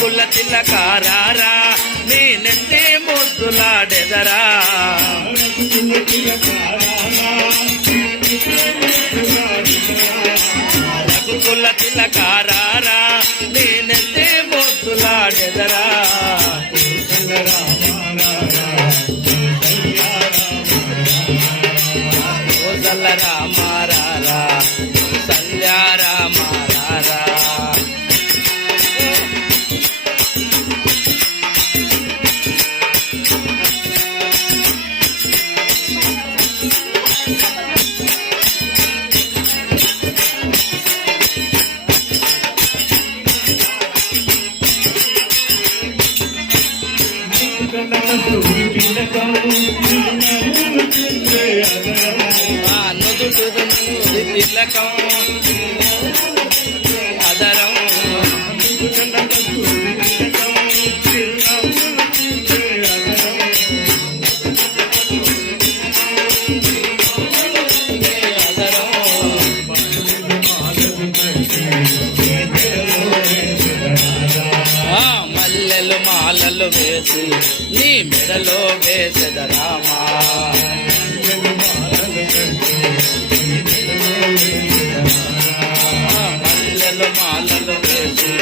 కుల తిలకారారా నేనెందే ముద్దులాడెదరా. కుల తిలకారారా నేనెందే ముద్దులాడెదరా. తిలకం నీ మెడలో వేసెదరామా ఆ మల్లెలు మాలలు వేసి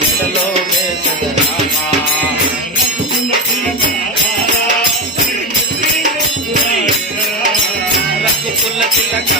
మెడలో వేసెదరామా రఘుకుల తిలక